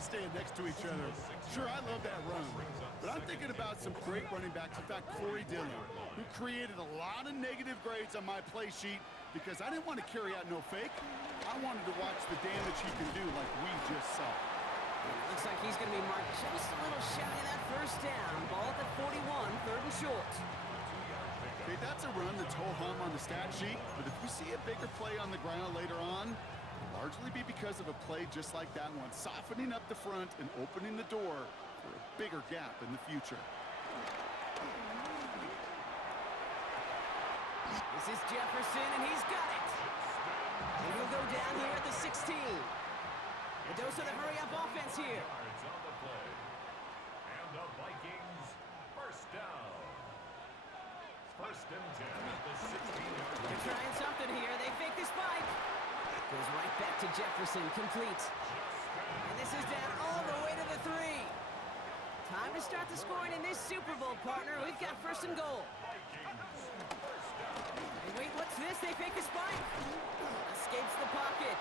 you stand next to each other. Sure, I love that run, but I'm thinking about some great running backs. In fact, Corey Dillon, who created a lot of negative grades on my play sheet because I didn't want to carry out no fake. I wanted to watch the damage he can do like we just saw. Looks like he's going to be marked just a little shy of that first down. Ball at the 41, 3rd and short. Okay, that's a run that's ho-hum on the stat sheet, but if we see a bigger play on the ground later on, it'll largely be because of a play just like that one, softening up the front and opening the door for a bigger gap in the future. This is Jefferson, and he's got it. And he'll go down here at the 16. A dose of the hurry-up offense here. On the play. And the Vikings first down. 1st and 10 at the 16-yard line. They're trying something here. They fake the spike. Goes right back to Jefferson, complete. And this is down all the way to the 3. Time to start the scoring in this Super Bowl, partner. We've got 1st and goal. And wait, what's this? They fake the spike. Escapes the pocket.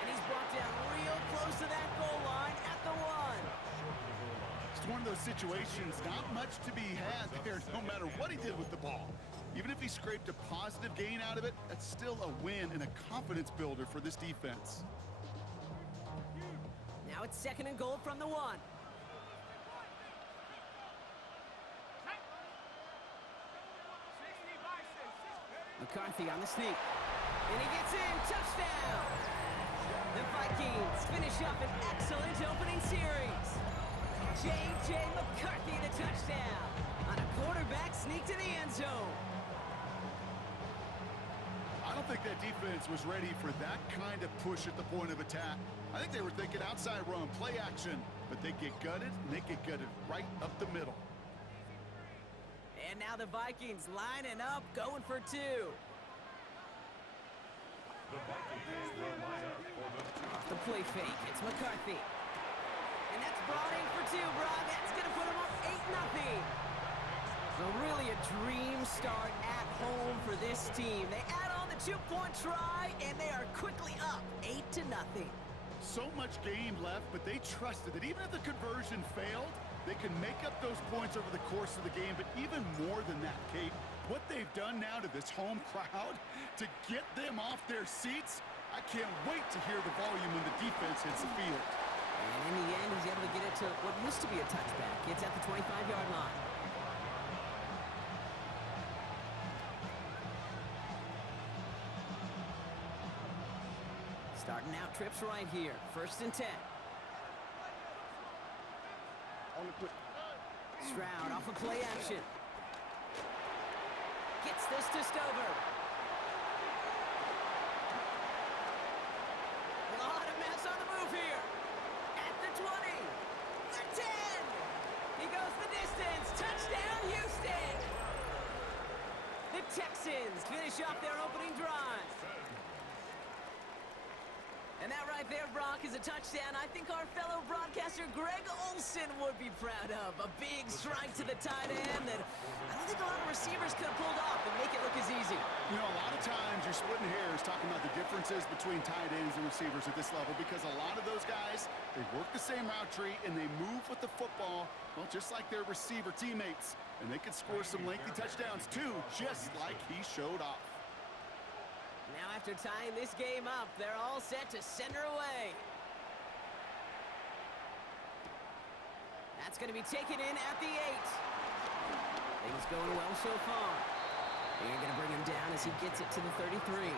And he's brought down real close to that goal line at the 1. It's one of those situations, not much to be had there no matter what he did with the ball. Even if he scraped a positive gain out of it, that's still a win and a confidence builder for this defense. Now it's 2nd and goal from the 1. McCarthy on the sneak. And he gets in. Touchdown! The Vikings finish up an excellent opening series. J.J. McCarthy the touchdown on a quarterback sneak to the end zone. I don't think that defense was ready for that kind of push at the point of attack. I think they were thinking outside run, play action, but they get gutted, and they get gutted right up the middle. And now the Vikings lining up, going for 2. The Vikings will line up for Off the play fake, it's McCarthy. And that's brought in for 2, Brock. That's going to put him up 8-0. So really a dream start at home for this team. They add on the 2-point try, and they are quickly up 8-0. So much game left, but they trusted that even if the conversion failed, they can make up those points over the course of the game. But even more than that, Kate, what they've done now to this home crowd to get them off their seats, I can't wait to hear the volume when the defense hits the field. And in the end, he's able to get it to what used to be a touchback. It's at the 25-yard line. Starting out trips right here. 1st and 10. Stroud off of play action. Gets this to Stover. A lot of mess on the move here. At the 20. The 10. He goes the distance. Touchdown, Houston. The Texans finish off their opening drive. And that right there, Brock, is a touchdown I think our fellow broadcaster Greg Olsen would be proud of. A big strike to the tight end that I don't think a lot of receivers could have pulled off and make it look as easy. You know, a lot of times you're splitting hairs talking about the differences between tight ends and receivers at this level because a lot of those guys, they work the same route tree and they move with the football, well, just like their receiver teammates. And they can score some lengthy touchdowns too, just like he showed off. Now after tying this game up, they're all set to send her away. That's going to be taken in at the 8. Things going well so far. They're going to bring him down as he gets it to the 33.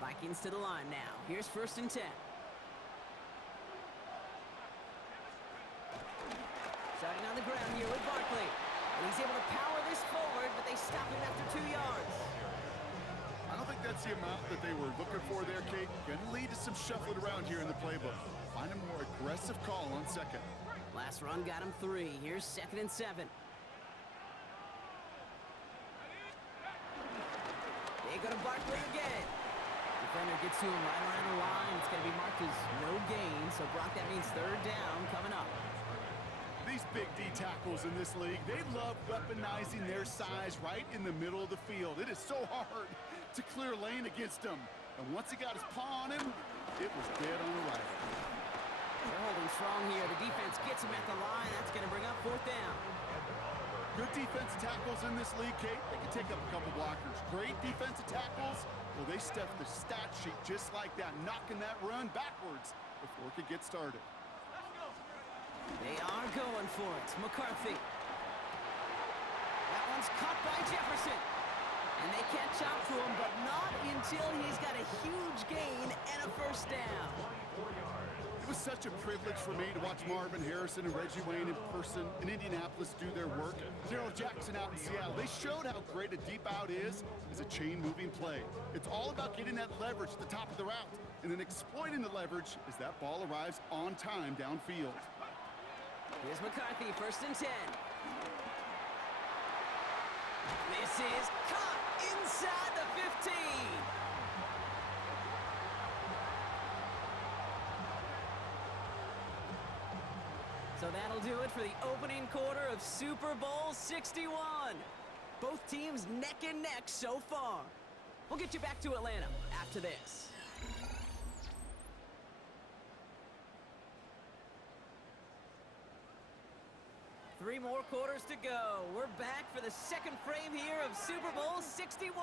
Vikings to the line now. Here's 1st and 10. Starting on the ground here with Barkley. And he's able to power this forward, but they stop him after 2 yards. I don't think that's the amount that they were looking for there, Kate. Going to lead to some shuffling around here in the playbook. Find a more aggressive call on 2nd. Last run got him 3. Here's 2nd and 7. They go to Barkley again. Defender gets to him right around the line. It's going to be marked as no gain. So, Brock, that means 3rd down coming up. The these big D tackles in this league, they love weaponizing their size right in the middle of the field. It is so hard to clear lane against him. And once he got his paw on him, it was dead on arrival. They're holding strong here. The defense gets him at the line. That's going to bring up 4th down. Good defensive tackles in this league, Kate. They can take up a couple blockers. Great defensive tackles, well, they stuff the stat sheet just like that, knocking that run backwards before it could get started. They are going for it. McCarthy. That one's caught by Jefferson. And they catch up to him, but not until he's got a huge gain and a 1st down. It was such a privilege for me to watch Marvin Harrison and Reggie Wayne in person in Indianapolis do their work. Darrell Jackson out in Seattle. They showed how great a deep out is as a chain-moving play. It's all about getting that leverage at the top of the route and then exploiting the leverage as that ball arrives on time downfield. Here's McCarthy, 1st and 10. This is caught inside the 15. So that'll do it for the opening quarter of Super Bowl 61. Both teams neck and neck so far. We'll get you back to Atlanta after this. Three more quarters to go. We're back for the second frame here of Super Bowl 61.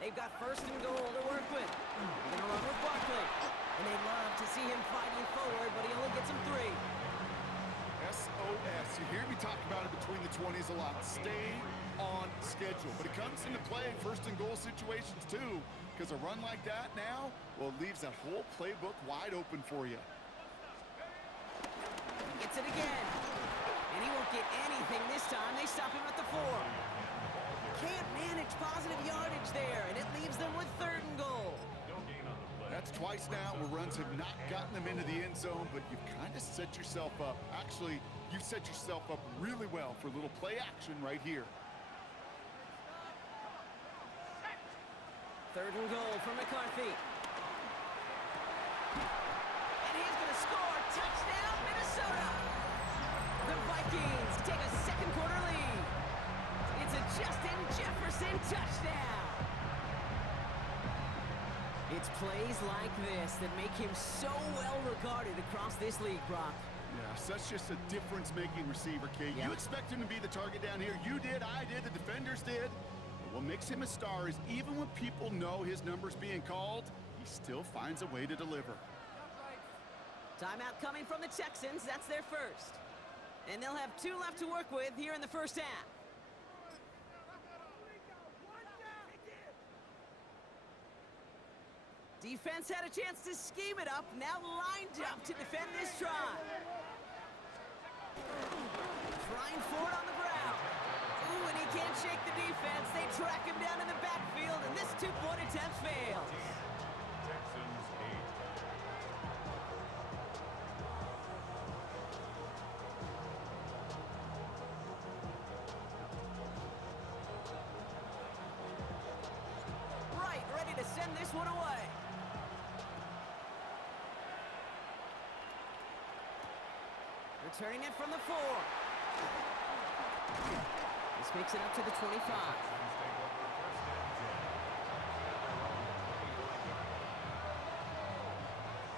They've got 1st and goal to work with. They're gonna run with Barkley. And they love to see him fighting forward, but he only gets him 3. SOS. You hear me talk about it between the 20s a lot. Stay on schedule. But it comes into play in 1st and goal situations too, because a run like that now, well, it leaves that whole playbook wide open for you. He gets it again. And he won't get anything this time. They stop him at the 4. Can't manage positive yardage there, and it leaves them with 3rd and goal. That's twice now where runs have not gotten them into the end zone, but you've kind of set yourself up. Actually, you've set yourself up really well for a little play action right here. 3rd and goal for McCarthy. And he's going to score. Touchdown, Minnesota! The Vikings take a second quarter lead. It's a Justin Jefferson touchdown. It's plays like this that make him so well regarded across this league, Brock. Yeah, such just a difference-making receiver, Kate. Yeah. You expect him to be the target down here. You did, I did, the defenders did. But what makes him a star is even when people know his number's being called, he still finds a way to deliver. Timeout coming from the Texans. That's their 1st. And they'll have 2 left to work with here in the 1st half. Defense had a chance to scheme it up, now lined up to defend this try. Trying for it on the ground. Ooh, and he can't shake the defense. They track him down in the backfield, and this 2-point attempt fails. Texans 8. Right, ready to send this one away. Returning it from the 4. This makes it up to the 25.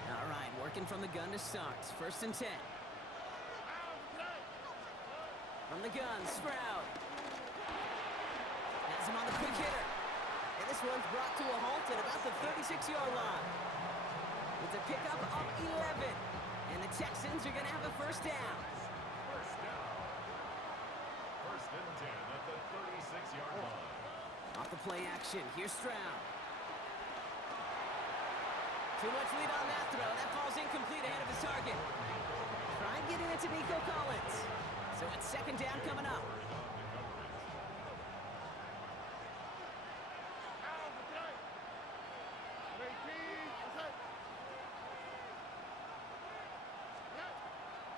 All right, working from the gun to start. 1st and 10. From the gun, Stroud. Has him on the quick hitter. And this one's brought to a halt at about the 36-yard line. It's a pickup of 11. And the Texans are going to have a 1st down. 1st down. 1st and 10 at the 36-yard line. Off the play action, here's Stroud. Too much lead on that throw. That falls incomplete ahead of his target. Try getting it to Nico Collins. So it's 2nd down coming up.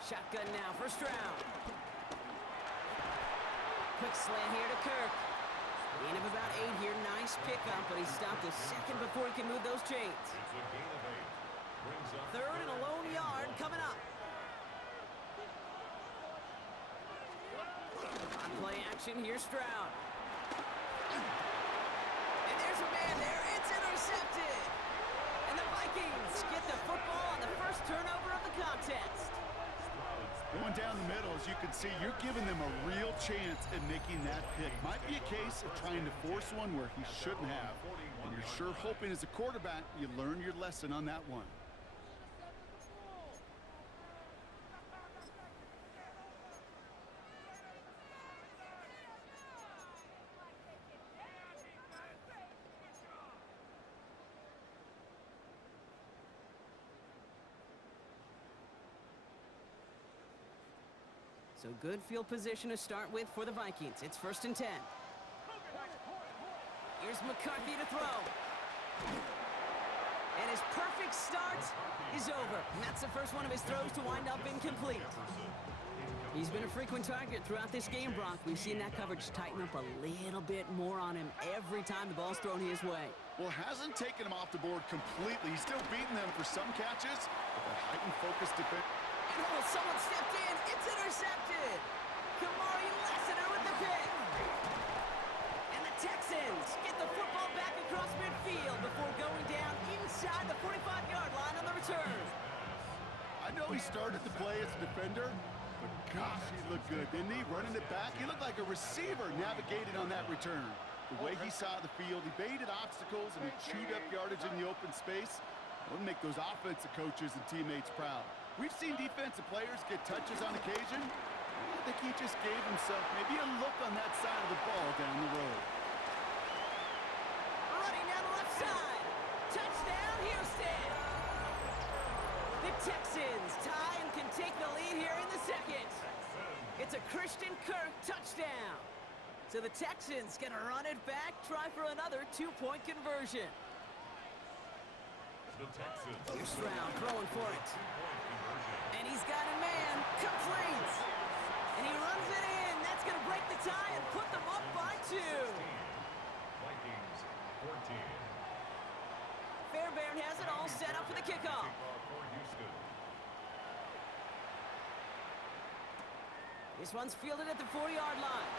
Shotgun now for Stroud. Quick slant here to Kirk. Gain of about 8 here. Nice pickup, but he stopped a second before he can move those chains. It's a gain of 8. Brings up 3rd and a lone yard coming up. On play action, here's Stroud. And there's a man there. It's intercepted. And the Vikings get the football on the first turnover of the contest. Going down the middle, as you can see, you're giving them a real chance at making that pick. Might be a case of trying to force one where he shouldn't have. And you're sure hoping as a quarterback you learn your lesson on that one. So good field position to start with for the Vikings. It's 1st and 10. Here's McCarthy to throw. And his perfect start is over. And that's the first one of his throws to wind up incomplete. He's been a frequent target throughout this game, Brock. We've seen that coverage tighten up a little bit more on him every time the ball's thrown his way. Well, hasn't taken him off the board completely. He's still beating them for some catches, but the heightened focus defense. Oh, someone stepped in. It's intercepted. Kamari Lassiter with the pick. And the Texans get the football back across midfield before going down inside the 45-yard line on the return. I know he started the play as a defender, but gosh, he looked good, didn't he? Running it back, he looked like a receiver navigating on that return. The way he saw the field, he baited obstacles and he chewed up yardage in the open space. That would make those offensive coaches and teammates proud. We've seen defensive players get touches on occasion. I think he just gave himself maybe a look on that side of the ball down the road. Running down the left side. Touchdown, Houston. The Texans tie and can take the lead here in the second. It's a Christian Kirk touchdown. So the Texans gonna run it back, try for another two-point conversion. The Texans. Here's Stroud throwing for it. And he's got a man. Complete. And he runs it in. That's going to break the tie and put them up by 2. Vikings 14. Fairbairn has it all set up for the kickoff. For Houston. This one's fielded at the 4-yard line.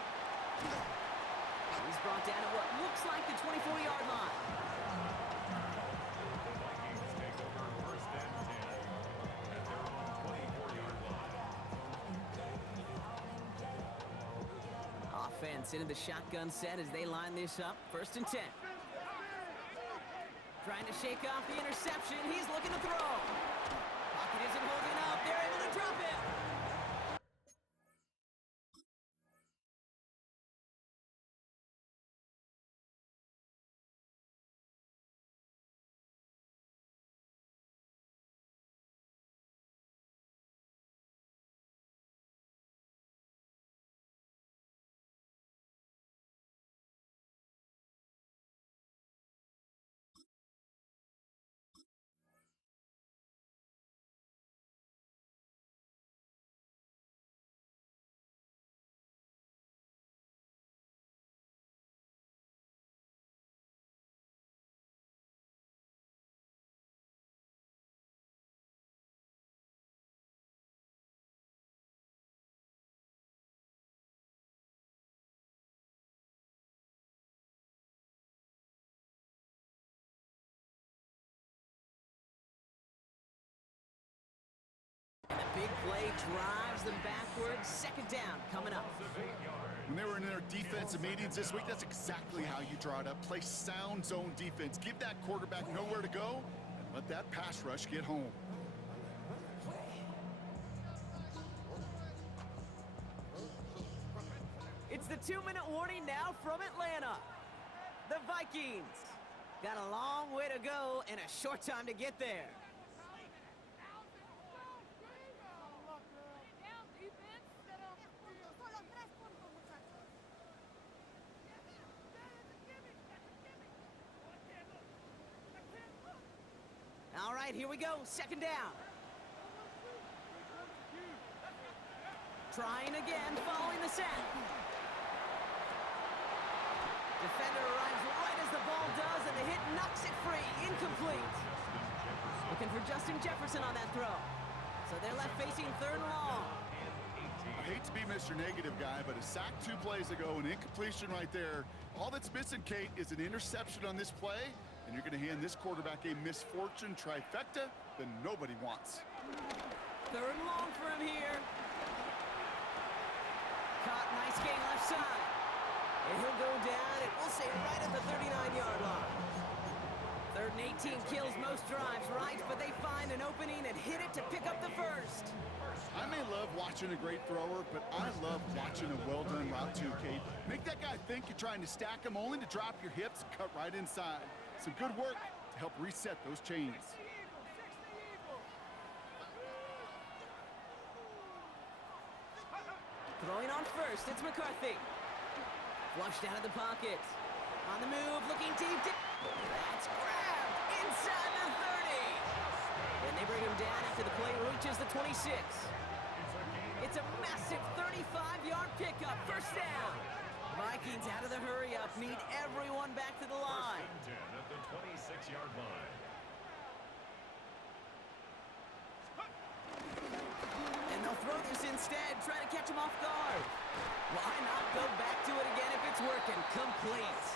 He's brought down at what looks like the 24-yard line. The Vikings take over 1st and 10 at their own 24-yard line. Offense into the shotgun set as they line this up. 1st and 10. Trying to shake off the interception. He's looking to throw. Pocket isn't holding up. They're able to drop it. And the big play drives them backwards. 2nd down coming up. When they were in their defensive meetings this week, that's exactly how you draw it up. Play sound zone defense. Give that quarterback nowhere to go, and let that pass rush get home. It's the 2-minute warning now from Atlanta. The Vikings got a long way to go and a short time to get there. All right, here we go. 2nd down. Trying again, following the set. Defender arrives right as the ball does, and the hit knocks it free. Incomplete. Looking for Justin Jefferson on that throw. So they're left facing 3rd and long. hate to be Mr. Negative guy, but a sack 2 plays ago, an incompletion right there. All that's missing, Kate, is an interception on this play, and you're going to hand this quarterback a misfortune trifecta that nobody wants. 3rd and long for him here. Caught, nice gain left side. And he'll go down, and we'll say right at the 39-yard line. 3rd and 18 kills most drives, right? But they find an opening and hit it to pick up the first. I may love watching a great thrower, but I love watching a well-done route too, Kate. Make that guy think you're trying to stack him, only to drop your hips and cut right inside. Some good work to help reset those chains. Throwing on first, it's McCarthy. Flushed out of the pocket. On the move, looking deep. That's grabbed inside the 30. And they bring him down after the play reaches the 26. It's a massive 35-yard pickup, first down. Vikings out of the hurry-up, need everyone back to the line. 1st and 10 at the 26-yard line. And they'll throw this instead, try to catch him off guard. Why not go back to it again if it's working? Complete.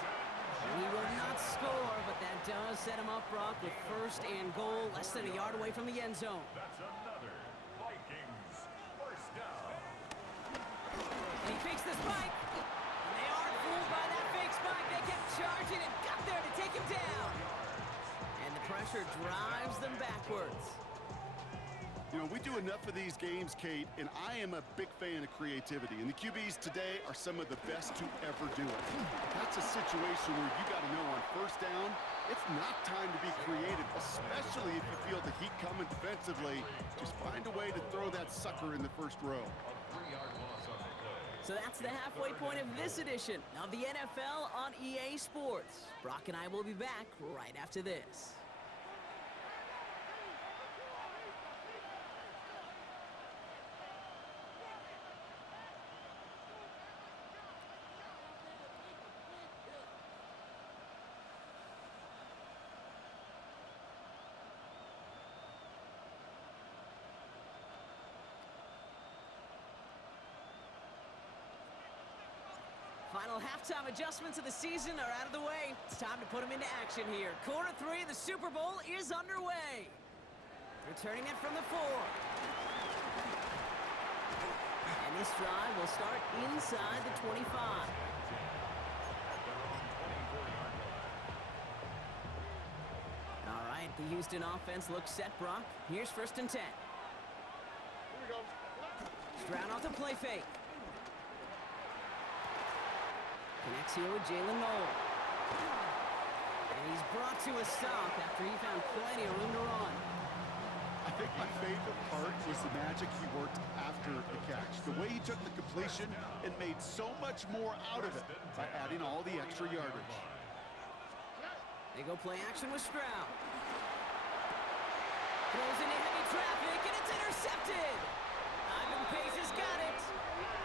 He will not score, but that does set him up, Brock, with 1st and goal, less than a yard away from the end zone. That's another Vikings 1st down. And he fakes the spike. And they aren't fooled by that fake spike. They kept charging and got there to take him down. And the pressure drives them backwards. You know, we do enough of these games, Kate, and I am a big fan of creativity. And the QBs today are some of the best to ever do it. That's a situation where you got to know on 1st down, it's not time to be creative, especially if you feel the heat coming defensively. Just find a way to throw that sucker in the 1st row. A 3-yard loss on the play. So that's the halfway point of this edition of the NFL on EA Sports. Brock and I will be back right after this. Final halftime adjustments of the season are out of the way. It's time to put them into action here. Quarter 3 of the Super Bowl is underway. Returning it from the 4. And this drive will start inside the 25. All right, the Houston offense looks set, Brock. Here's 1st and 10. Here we go. Stroud off the play fake. Connects here with Jalen Noel. And he's brought to a stop after he found plenty of room to run. I think my favorite part was the magic he worked after the catch. The way he took the completion and made so much more out of it by adding all the extra yardage. They go play action with Stroud. Throws into heavy traffic, and it's intercepted. Ivan Pace has got it.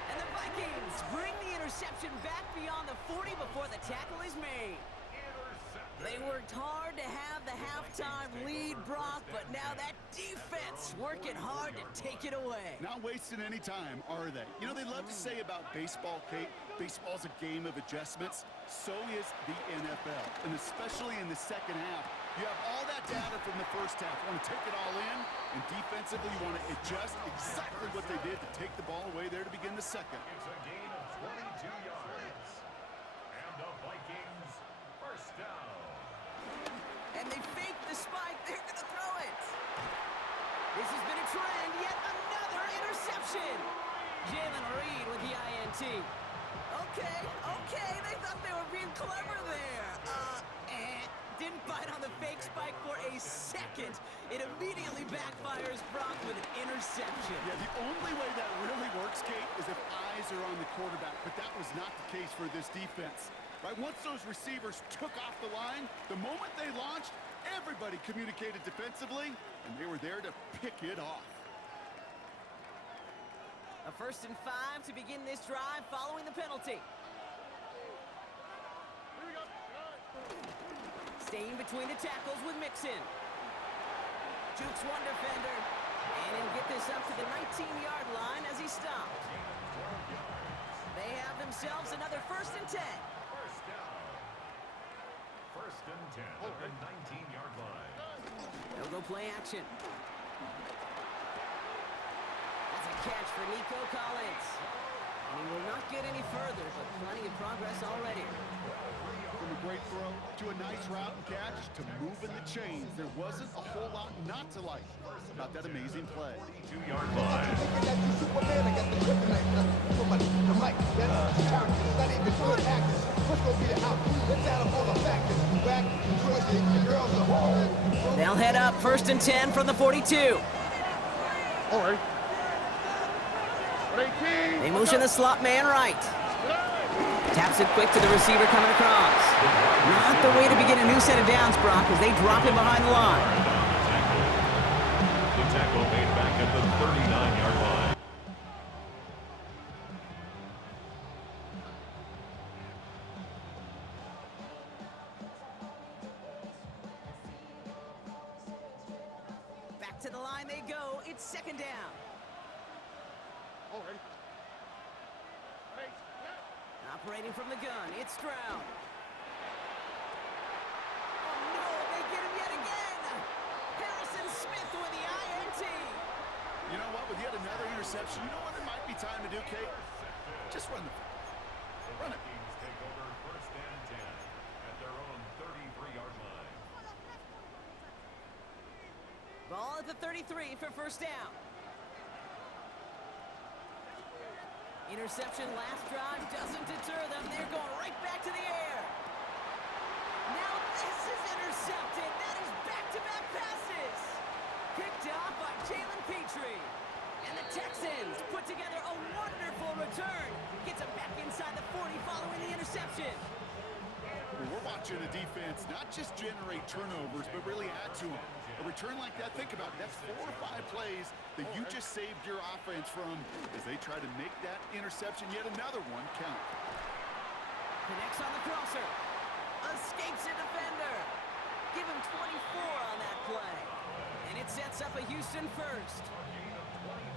And the Vikings bring the interception back beyond the 40 before the tackle is made. They worked hard to have the halftime lead, Brock, but now that defense working hard to take it away. Not wasting any time, are they? You know, they love to say about baseball, Kate, baseball's a game of adjustments. So is the NFL, and especially in the 2nd half. You have all that data from the 1st half. You want to take it all in, and defensively you want to adjust exactly what they did to take the ball away there to begin the 2nd. It's a gain of 22 yards. And the Vikings 1st down. And they fake the spike. They're going to throw it. This has been a trend. Yet another interception. Jalen Reed with the INT. Okay. They thought they were being clever there. Didn't bite on the fake spike for a second. It immediately backfires Brock with an interception. Yeah, the only way that really works, Kate, is if eyes are on the quarterback, but that was not the case for this defense. Right, once those receivers took off the line, the moment they launched, everybody communicated defensively, and they were there to pick it off. A 1st and 5 to begin this drive following the penalty. Staying between the tackles with Mixon. Jukes one defender. And he'll get this up to the 19-yard line as he stopped. themselves another 1st and 10. First down. First and 10 at the 19-yard line. They'll go play action. That's a catch for Nico Collins. And he will not get any further, but plenty of progress already. From a great throw to a nice route and catch to moving the chains, there wasn't a whole lot not to like about that amazing play. 2-yard line. They'll head up 1st and 10 from the 42. All right. They motion the slot man right. Taps it quick to the receiver coming across. Not the way to begin a new set of downs, Brock, as they drop him behind the line. The tackle made back at the 39-yard line. Back to the line they go. It's 2nd down. All right. Operating from the gun, it's Stroud. Oh no, they get him yet again! Harrison Smith with the INT. You know what? With yet another interception, you know what it might be time to do, Kate? Just run the run it. Vikings take over 1st and 10 at their own 33-yard line. Ball at the 33 for 1st down. Interception last drive doesn't deter them. They're going right back to the air. Now this is intercepted. That is back-to-back passes. Picked off by Jalen Petrie. And the Texans put together a wonderful return. Gets him back inside the 40 following the interception. Well, we're watching a defense not just generate turnovers, but really add to them. A return like that, think about it, that's 4 or 5 plays that you just saved your offense from as they try to make that interception, yet another one, count. Connects on the crosser. Escapes a defender. Give him 24 on that play. And it sets up a Houston 1st.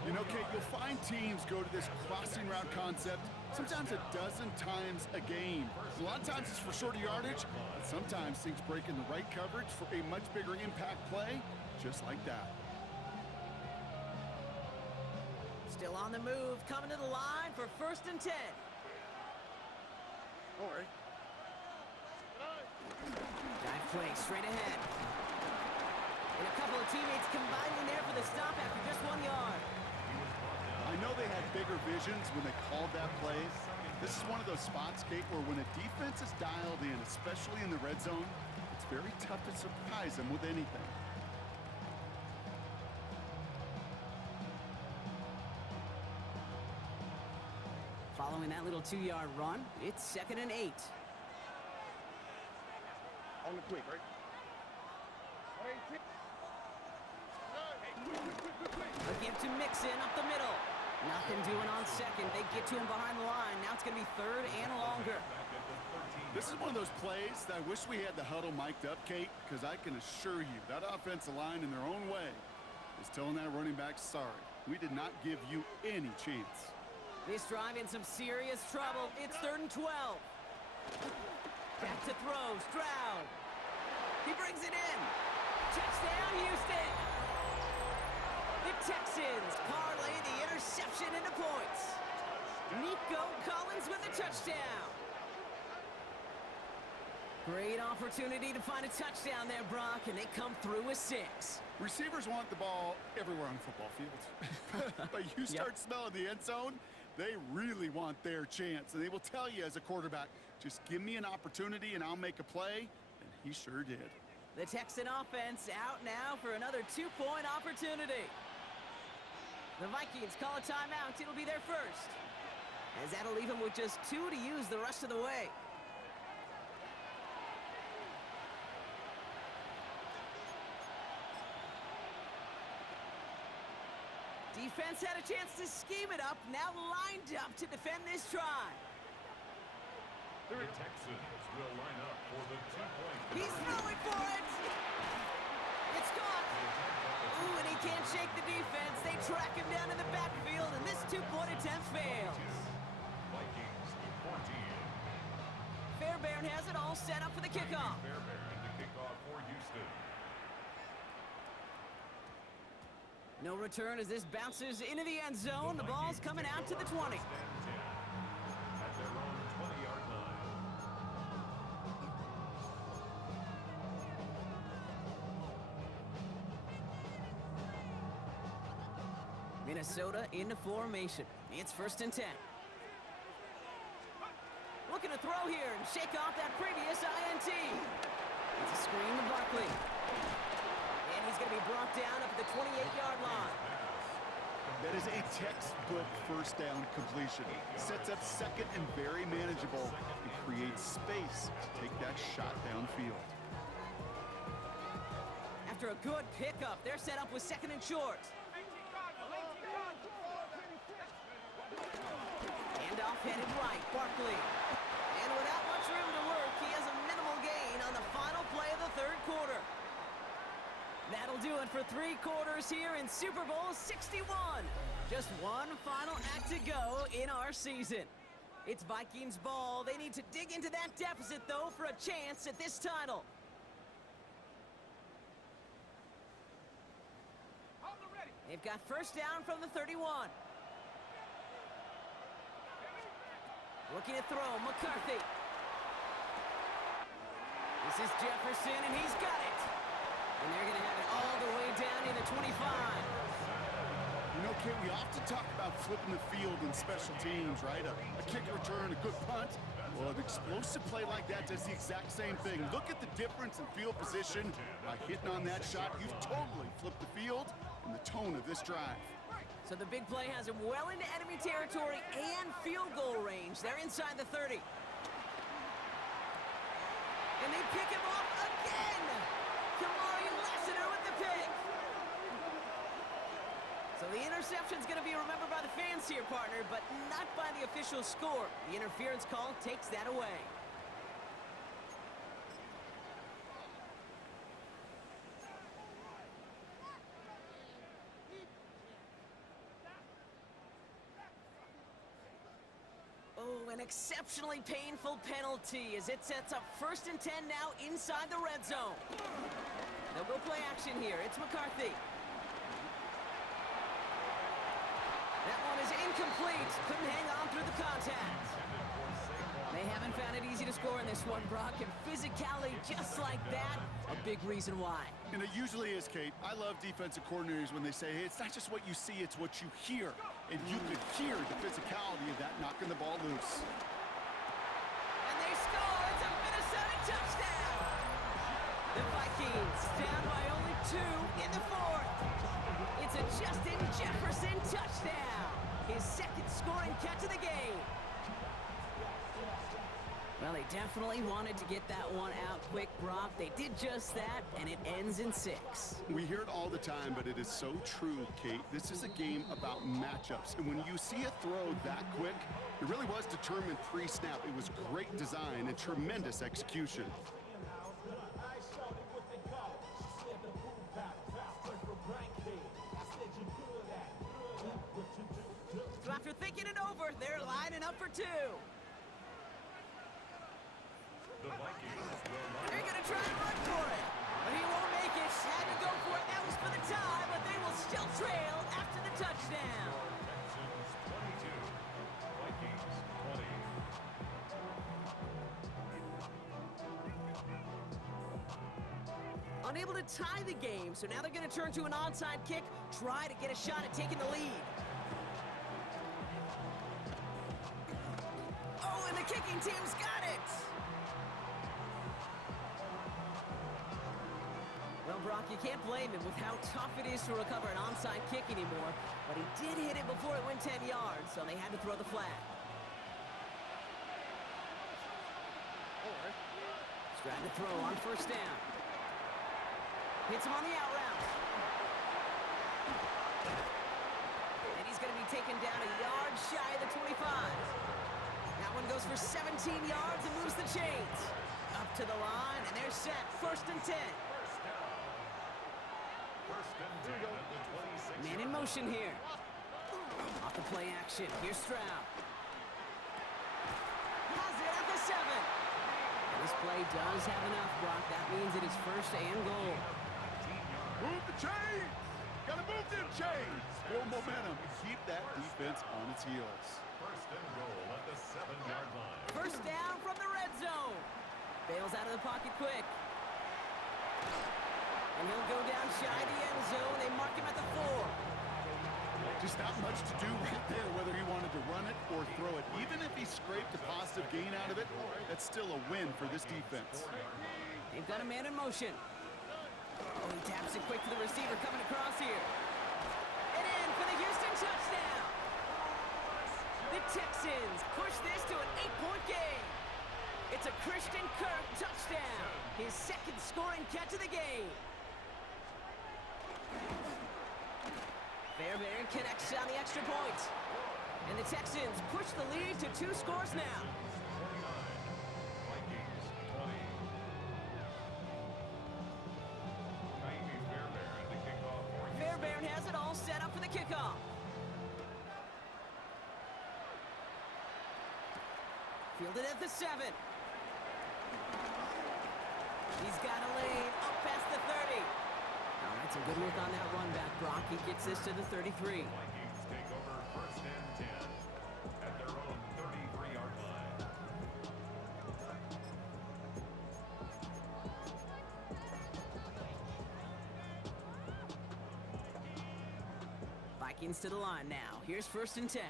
You know, Kate, you'll find teams go to this crossing route concept sometimes a dozen times a game. A lot of times it's for shorter yardage, but sometimes things break in the right coverage for a much bigger impact play, just like that. Still on the move, coming to the line for 1st and 10. All right. Dive play straight ahead. And a couple of teammates combining there for the stop after just 1 yard. I know they had bigger visions when they called that play. This is one of those spots, Kate, where when a defense is dialed in, especially in the red zone, it's very tough to surprise them with anything. Following that little 2-yard run, it's 2nd and 8. On the quick, right? A give to Mixon up the middle. Nothing doing on 2nd. They get to him behind the line. Now it's going to be 3rd and longer. This is one of those plays that I wish we had the huddle mic'd up, Kate, because I can assure you that offensive line in their own way is telling that running back, sorry, we did not give you any chance. This drive in some serious trouble. It's 3rd and 12. Back to throw. Stroud. He brings it in. Touchdown, Houston. The Texans parlay the interception into points. Nico Collins with a touchdown. Great opportunity to find a touchdown there, Brock, and they come through with 6. Receivers want the ball everywhere on football fields. But you start smelling the end zone, they really want their chance. And they will tell you as a quarterback, just give me an opportunity and I'll make a play. And he sure did. The Texan offense out now for another 2-point opportunity. The Vikings call a timeout. It'll be their first, as that'll leave them with just 2 to use the rest of the way. Defense had a chance to scheme it up, now lined up to defend this try. The Texans will line up for the 2-point. He's throwing for it. It's caught. Ooh, and he can't shake the defense. They track him down in the backfield, and this 2-point attempt fails. Vikings 4 Fairbairn has it all set up for the kickoff. Fairbairn to kick off for Houston. No return as this bounces into the end zone. The ball's coming out to the 20. At their own 20-yard line. Minnesota into formation. It's 1st and 10. Looking to throw here and shake off that previous INT. It's a screen to Barkley. And he's going to be brought down up at the 28-yard line. That is a textbook first down completion. Sets up second and very manageable and creates space to take that shot downfield. After a good pickup, they're set up with 2nd and short. Handoff headed right, Barkley. And without much room to work, he has a minimal gain on the final play of the 3rd quarter. That'll do it for 3 quarters here in Super Bowl 61. Just one final act to go in our season. It's Vikings ball. They need to dig into that deficit, though, for a chance at this title. They've got 1st down from the 31. Looking to throw, McCarthy. This is Jefferson, and he's got it. And they're going to have it all the way down to the 25. You know, Kate, we often talk about flipping the field in special teams, right? A kick return, a good punt. Well, an explosive play like that does the exact same thing. Look at the difference in field position. By hitting on that shot, you've totally flipped the field and the tone of this drive. So the big play has him well into enemy territory and field goal range. They're inside the 30. And they pick him off again. Kamari Lassiter with the pick. So the interception's going to be remembered by the fans here, partner, but not by the official score. The interference call takes that away. Oh, an exceptionally painful penalty as it sets up 1st and 10 now inside the red zone. They'll go play action here. It's McCarthy. That one is incomplete. Couldn't hang on through the contact. They haven't found it easy to score in this one, Brock, and physicality just like that, a big reason why. And it usually is, Kate. I love defensive coordinators when they say, hey, it's not just what you see, it's what you hear. And you could hear the physicality of that knocking the ball loose. And they score. It's a Minnesota touchdown. The Vikings down by only 2 in the 4th. It's a Justin Jefferson touchdown. His 2nd scoring catch of the game. Well, they definitely wanted to get that one out quick, Brock. They did just that, and it ends in 6. We hear it all the time, but it is so true, Kate. This is a game about matchups, and when you see a throw that quick, it really was determined pre-snap. It was great design and tremendous execution. So after thinking it over, they're lining up for 2. They're going to try and run for it, but he won't make it. Had to go for it. That was for the tie, but they will still trail after the touchdown. Texans 22, Vikings 20. Unable to tie the game, so now they're going to turn to an onside kick, try to get a shot at taking the lead. Oh, and the kicking team's got it. Well, Brock, you can't blame him with how tough it is to recover an onside kick anymore, but he did hit it before it went 10 yards, so they had to throw the flag. He's trying to throw on 1st down. Hits him on the out route. And he's going to be taken down a yard shy of the 25. That one goes for 17 yards and moves the chains. Up to the line, and they're set. 1st and 10. Man in motion here. Off the play action. Here's Stroud. Has it at the 7. This play does have enough, Brock. That means it is first and goal. Move the chains! Gotta move them chains! Build momentum and keep that defense on its heels. First and goal at the 7-yard line. First down from the red zone. Bails out of the pocket quick. And he'll go down shy the end zone. They mark him at the 4. Just not much to do right there, whether he wanted to run it or throw it. Even if he scraped a positive gain out of it, that's still a win for this defense. They've got a man in motion. Oh, he taps it quick to the receiver coming across here. And in for the Houston touchdown. The Texans push this to an 8-point game. It's a Christian Kirk touchdown. His second scoring catch of the game. Fairbairn connects on the extra point. And the Texans push the lead to 2 scores now. Vikings 20. Fairbairn the kickoff for Houston. Fairbairn has it all set up for the kickoff. Fielded at the 7. He's got a lane up past the 30. All right, some good work on that run back, Brock. He gets this to the 33. Vikings take over first and 10 at their own 33-yard line. Vikings to the line now. Here's first and 10.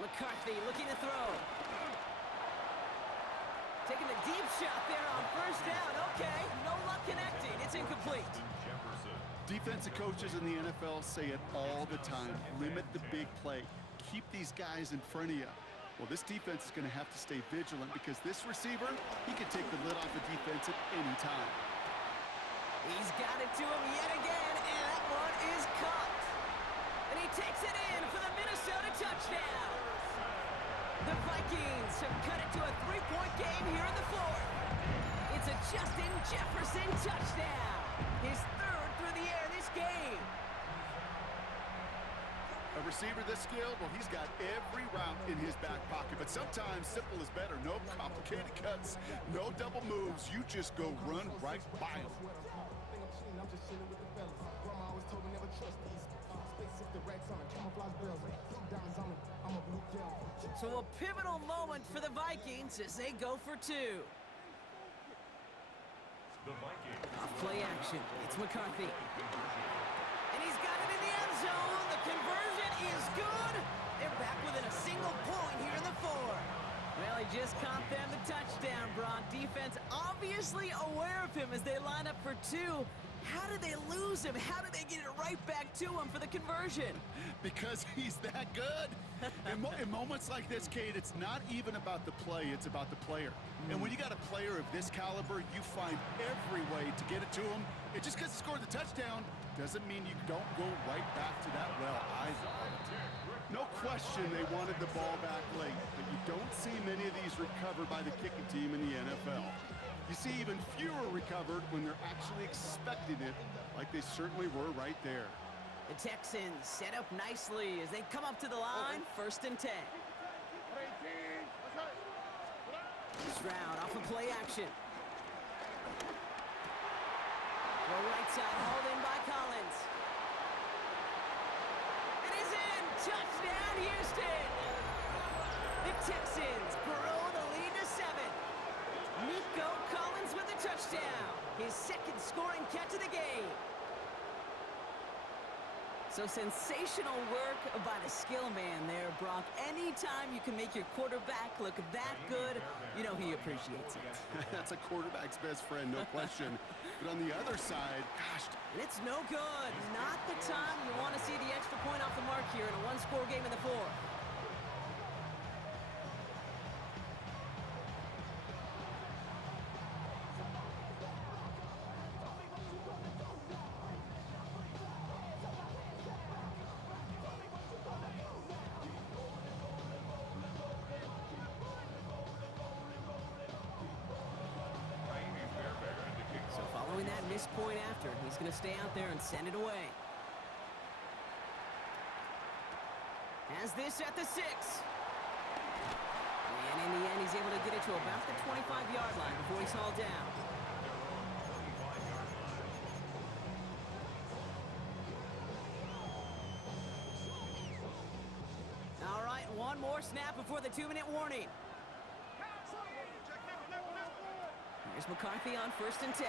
McCarthy looking to throw. Taking the deep shot there on first down. Okay, no luck connecting. It's incomplete. Jefferson. Defensive coaches in the NFL say it all the time. Limit the big play. Keep these guys in front of you. Well, this defense is going to have to stay vigilant because this receiver, he can take the lid off the defense at any time. He's got it to him yet again, and that one is caught. And he takes it in for the Minnesota touchdown. The Vikings have cut it to a 3-point game here in the 4th. It's a Justin Jefferson touchdown. His 3rd through the air this game. A receiver this skilled, well, he's got every route in his back pocket. But sometimes simple is better. No complicated cuts, no double moves. You just go run right by him. So a pivotal moment for the Vikings as they go for 2. The Vikings. Off play action. It's McCarthy. And he's got it in the end zone. The conversion is good. They're back within a single point here in the 4th. Well, he just caught them the touchdown, Brock. Defense obviously aware of him as they line up for 2. How did they lose him? How did they get it right back to him for the conversion? Because he's that good. In moments like this, Kate, it's not even about the play, it's about the player. And when you got a player of this caliber, you find every way to get it to him. It just because he scored the touchdown doesn't mean you don't go right back to that well either. No question they wanted the ball back late, but you don't see many of these recovered by the kicking team in the NFL. You see even fewer recovered when they're actually expecting it, like they certainly were right there. The Texans set up nicely as they come up to the line, first and 10. Stroud off of play action. The right side hauled in by Collins. It is in! Touchdown, Houston! The Texans grow the lead to 7. Nico Collins with the touchdown. His second scoring catch of the game. So sensational work by the skill man there, Brock. Anytime you can make your quarterback look that good, you know he appreciates it. That's a quarterback's best friend, no question. But on the other side, gosh. It's no good. Not the time you want to see the extra point off the mark here in a one-score game in the 4th. That missed point after. He's going to stay out there and send it away. Has this at the 6. And in the end, he's able to get it to about the 25-yard line before he's hauled down. All right, one more snap before the 2-minute warning. Here's McCarthy on 1st and 10.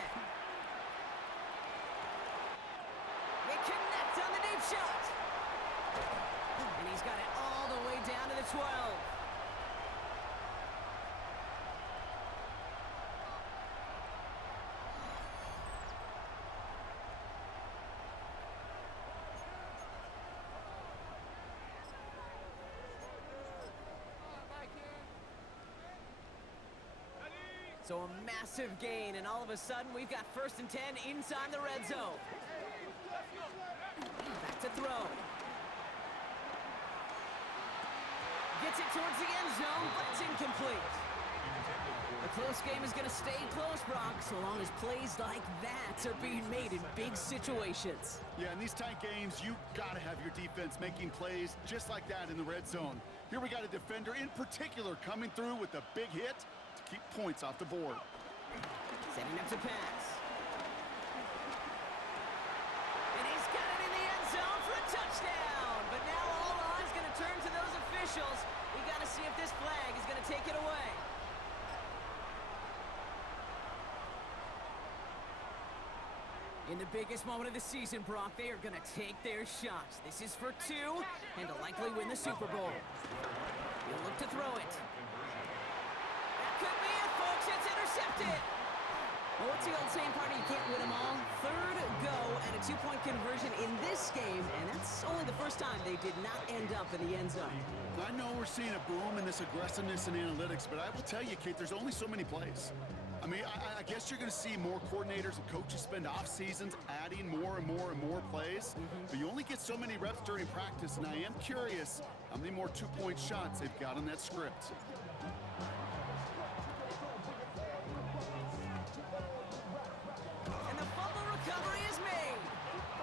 They connect on the deep shot. And he's got it all the way down to the 12. So a massive gain, and all of a sudden we've got 1st and 10 inside the red zone. Back to throw. Gets it towards the end zone, but it's incomplete. The close game is going to stay close, Brock, so long as plays like that are being made in big situations. Yeah, in these tight games, you got to have your defense making plays just like that in the red zone. Here we got a defender in particular coming through with a big hit to keep points off the board. Setting up to pass. And he's got it in the end zone for a touchdown. But now all eyes going to turn to those officials. We got to see if this flag is going to take it away. In the biggest moment of the season, Brock, they are going to take their shots. This is for 2 and to likely win the Super Bowl. He'll look to throw it. That could be it, folks. It's intercepted. Well, what's the old saying, partner? You can't win them all. 3rd go and a 2-point conversion in this game, and that's only the first time they did not end up in the end zone. I know we're seeing a boom in this aggressiveness in analytics, but I will tell you, Kate, there's only so many plays. I mean, I guess you're going to see more coordinators and coaches spend off seasons adding more and more and more plays, but you only get so many reps during practice, and I am curious how many more 2-point shots they've got on that script. And the fumble recovery is made.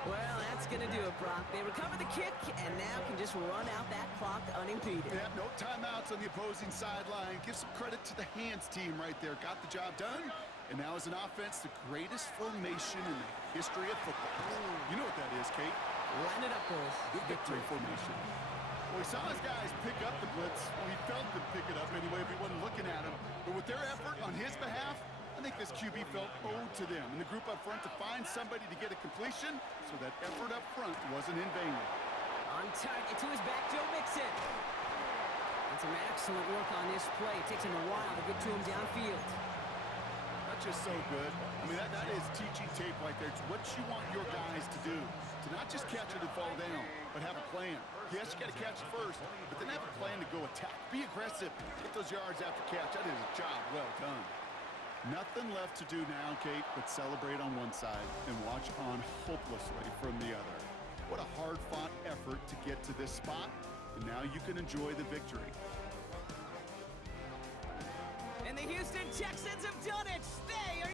Well, that's going to do it, Brock. They recover the kick and now can just run out that clock unimpeded. Yeah, no timeouts on the opposing sideline. Give some credit to the hands team right there. Got the job done. And now as an offense, the greatest formation in the history of football. You know what that is, Kate? Line it up, boys. Victory formation. Well, he saw his guys pick up the blitz. Well, he felt them pick it up anyway if he wasn't looking at him. But with their effort on his behalf, I think this QB felt owed to them and the group up front to find somebody to get a completion, so that effort up front wasn't in vain. On target to his back, Joe Mixon. And some excellent work on this play. It takes him a while to get to him downfield. That's just so good. I mean, that is teaching tape right there. It's what you want your guys to do. To not just catch it and fall down, but have a plan. Yes, you got to catch it first, but then have a plan to go attack. Be aggressive. Get those yards after catch. That is a job well done. Nothing left to do now, Kate, but celebrate on one side and watch on hopelessly from the other. What a hard-fought effort to get to this spot, and now you can enjoy the victory. And the Houston Texans have done it. They are